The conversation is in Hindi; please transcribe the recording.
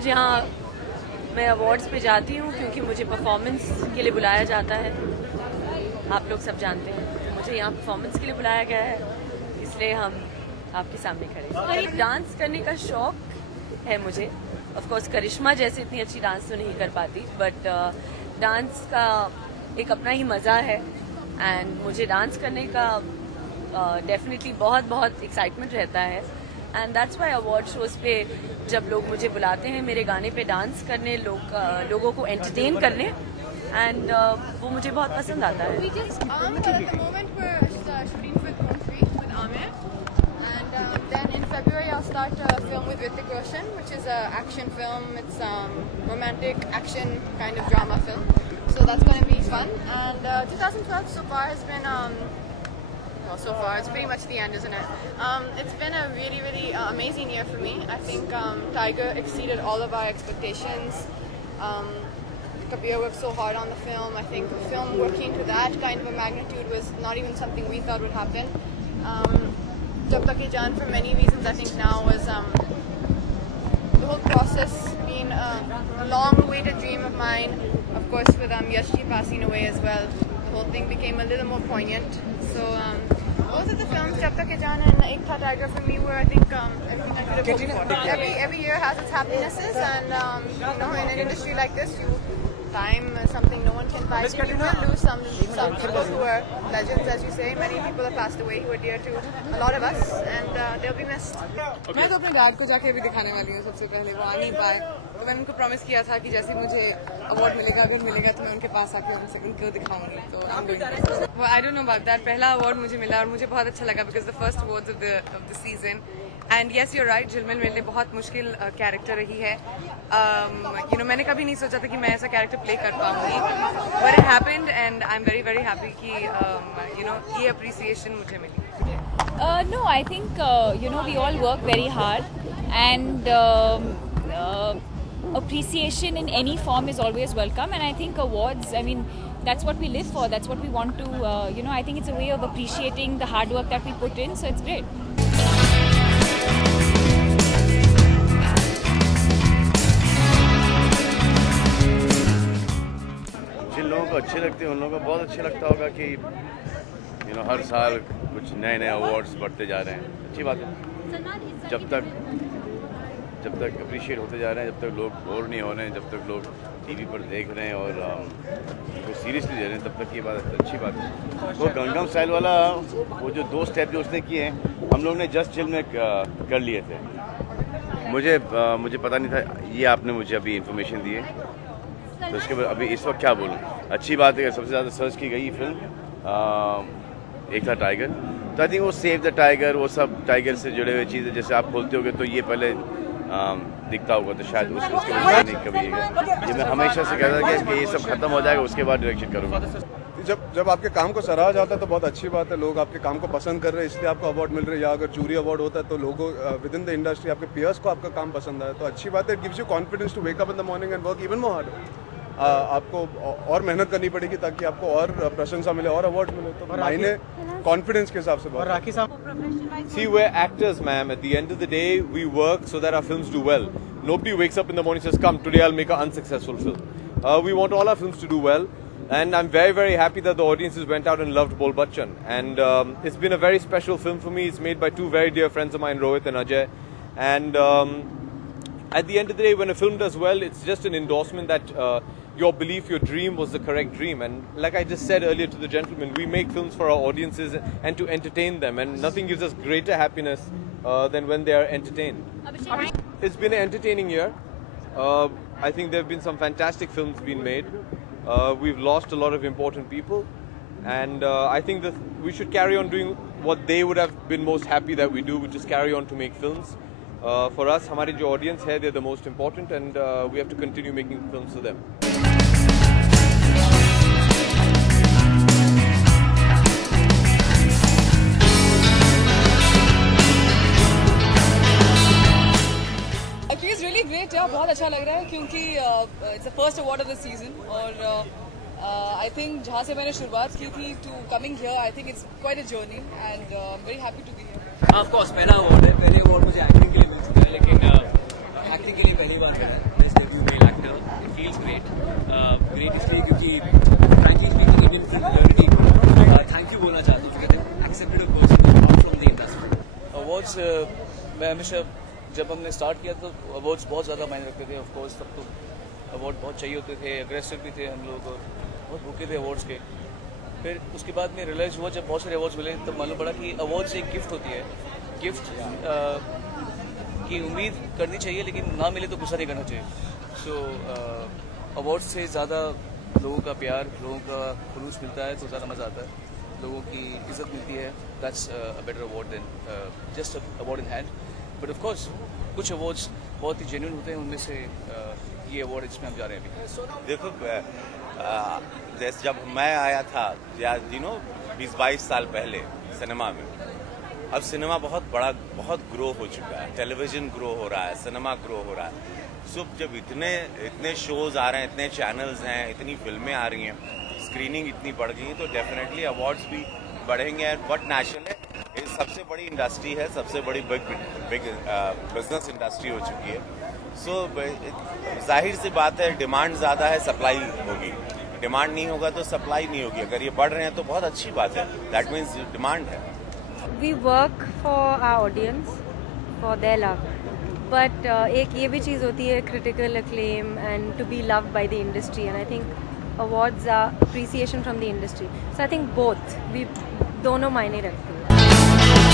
आज यहाँ मैं अवार्ड्स पे जाती हूँ क्योंकि मुझे परफॉर्मेंस के लिए बुलाया जाता है। आप लोग सब जानते हैं, तो मुझे यहाँ परफॉर्मेंस के लिए बुलाया गया है, इसलिए हम आपके सामने खड़े हैं। डांस करने का शौक है मुझे। ऑफ कोर्स करिश्मा जैसे इतनी अच्छी डांस तो नहीं कर पाती, बट डांस का एक अपना ही मज़ा है एंड मुझे डांस करने का डेफिनेटली बहुत एक्साइटमेंट रहता है। And that's why award shows पे जब लोग मुझे बुलाते हैं मेरे गाने पे डांस करने, लोगों को एंटरटेन करने, एंड वो मुझे बहुत पसंद आता है। Then in February I'll start a film with Hrithik Roshan, which is an action film. It's romantic action kind of drama film. So that's going to be fun. And 2012 so far has been well, so far it's pretty much the end, isn't it? It's been a really amazing year for me. I think Tiger exceeded all of our expectations. Kabir worked so hard on the film. I think the film working to that kind of a magnitude was not even something we thought would happen. Jab Tak Ye Jaan, for many reasons, I think now was the whole process being a long-awaited dream of mine. Of course, with Yashji passing away as well, the whole thing became a little more poignant. So both of the films, Jab Tak Ye Jaan and Ek Tha Tiger, for me were, I think, everything I could have hoped for. Every year has its happinesses, and you know, in an industry like this, time is something no one can buy. You will lose some people who are legends, as you say. Many people have passed away who are dear to a lot of us, and they'll be missed. मैं तो अपने डैड को जाके अभी दिखाने वाली हूँ सबसे पहले। वो आ नहीं पाए, तो मैंने उनको प्रॉमिस किया था कि जैसे मुझे अवार्ड मिलेगा, अगर मिलेगा तो मैं उनके पास आके उनको दिखाऊंगी। तो I don't know about that. पहला अवार्ड मुझे मिला और मुझे बहुत अच्छा लगा, because the first awards of the season. And yes, you are right, Jhilmil मेरे लिए बहुत मुश्किल कैरेक्टर रही है। यू नो, मैंने कभी नहीं सोचा था कि मैं ऐसा कैरेक्टर प्ले कर पाऊंगी, but it happened and I am very happy कि यू नो ये अप्रिसिएशन मुझे मिली। No, I think you know, we all work very hard, and appreciation in any form is always welcome. And I think awards, I mean, that's what we live for. That's what we want to. You know, I think it's a way of appreciating the hard work that we put in. So it's great. जिन लोगों को अच्छे लगते हैं उन लोगों को बहुत अच्छा लगता होगा कि यू नो हर साल कुछ नए अवार्ड्स बढ़ते जा रहे हैं। अच्छी बात है। जब तक अप्रिशिएट होते जा रहे हैं, जब तक लोग बोर नहीं हो रहे हैं, जब तक लोग टीवी पर देख रहे हैं और वो सीरियसली ले रहे हैं, तब तक ये बात अच्छी बात है। वो गंगम स्टाइल वाला वो जो 2 स्टेप जो उसने किए हैं, हम लोग ने जस्ट चिल में कर लिए थे। मुझे पता नहीं था, ये आपने मुझे अभी इन्फॉर्मेशन दी है, तो इसके बाद अभी इस वक्त क्या बोलूँ। अच्छी बात है कि सबसे ज़्यादा सर्च की गई फिल्म एक था टाइगर, तो आई थिंक वो सेव द टाइगर, वो सब टाइगर से जुड़े हुए चीज़ें जैसे आप खोलते होगे तो ये पहले दिखता होगा, तो शायद उसके वजह नहीं कभी ये मैं हमेशा से कहता था कि ये सब खत्म हो जाएगा उसके बाद डायरेक्शन करूँगा। जब आपके काम को सराहा जाता है तो बहुत अच्छी बात है, लोग आपके काम को पसंद कर रहे हैं इसलिए आपको अवार्ड मिल रहा है, या अगर जूरी अवार्ड होता है तो लोगों विद इन द इंडस्ट्री आपके पीयर्स को आपका काम पसंद आया तो अच्छी बात है। It gives you confidence to wake up in the morning and work even more hard. आपको और मेहनत करनी पड़ेगी ताकि आपको और प्रशंसा मिले और अवार्ड मिले, तो मायने कॉन्फिडेंस के हिसाब से बहुत। See, we're actors, ma'am. At the end of the day, we work so that our films do well. Nobody wakes up in the morning and says, come, today I'll make an unsuccessful film. We want all our films to do well. And I'm very happy that the audiences went out and loved Bol Bachchan. And it's been a very special film for me. It's made by 2 very dear friends of mine, Rohit and Ajay. And at the end of the day, when a film does well, it's just an endorsement that your belief, your dream was the correct dream. And like I just said earlier to the gentleman, we make films for our audiences and to entertain them. And nothing gives us greater happiness than when they are entertained. It's been an entertaining year. I think there have been some fantastic films being made. We've lost a lot of important people. And I think that we should carry on doing what they would have been most happy that we do, which is carry on to make films. For us, हमारी जो audience है, they're the most important, and we have to continue making films for them. I think it's really great, यार बहुत अच्छा लग रहा है क्योंकि it's the first award of the season और I think जहाँ से मैंने शुरुआत की थी to coming here, I think it's quite a journey and I'm very happy to be here. Of course पहला अवार्ड है, पहले अवार्ड मुझे एक्टिंग के लिए मिल चुका है, लेकिन एक्टिंग के लिए पहली बार मिला है best debut male actor. It feels great. Great इसलिए क्योंकि frankly speaking Indian film community thank you बोलना चाहता हूँ कि accepted a person from the industry. Awards मैं हमेशा जब हमने स्टार्ट किया तो अवार्ड्स बहुत ज़्यादा मायने रखते थे. ऑफ कोर्स तब तो अवार्ड बहुत चाहिए होते थे, अग्रेसिव भी थे हम लोग और बहुत भूखे थे अवार्ड्स के. फिर उसके बाद में रियलाइज़ हुआ जब बहुत सारे अवार्ड्स मिले तब मालूम पड़ा कि अवार्ड्स एक गिफ्ट होती है. गिफ्ट की उम्मीद करनी चाहिए लेकिन ना मिले तो गुस्सा नहीं करना चाहिए. सो अवार्ड्स से ज़्यादा लोगों का प्यार, लोगों का खुलूस मिलता है तो ज़्यादा मज़ा आता है, लोगों की इज्जत मिलती है. That's a better award than just award in hand. But of course कुछ अवार्ड्स बहुत ही जेन्युइन होते हैं, उनमें से ये अवार्ड जिसमें हम जा रहे हैं अभी. देखो जैसे जब मैं आया था या 20-22 साल पहले सिनेमा में, अब सिनेमा बहुत ग्रो हो चुका है. टेलीविजन ग्रो हो रहा है, सिनेमा ग्रो हो रहा है. सो जब इतने शोज आ रहे हैं, इतने चैनल्स हैं, इतनी फिल्में आ रही हैं, स्क्रीनिंग इतनी बढ़ गई है तो डेफिनेटली अवार्ड्स भी बढ़ेंगे. बट नेशनल है, ये सबसे बड़ी इंडस्ट्री है, सबसे बड़ी बिग बिजनेस इंडस्ट्री हो चुकी है. सो जाहिर सी बात है डिमांड ज़्यादा है, सप्लाई होगी. डिमांड नहीं होगा तो सप्लाई नहीं होगी. अगर ये बढ़ रहे हैं तो बहुत अच्छी बात है. दैट मीन्स डिमांड है. We work for our audience, for their love. But एक ये भी चीज़ होती है critical acclaim and to be loved by the industry. And I think awards are appreciation from the industry. So I think both we दोनों मायने रखते हैं.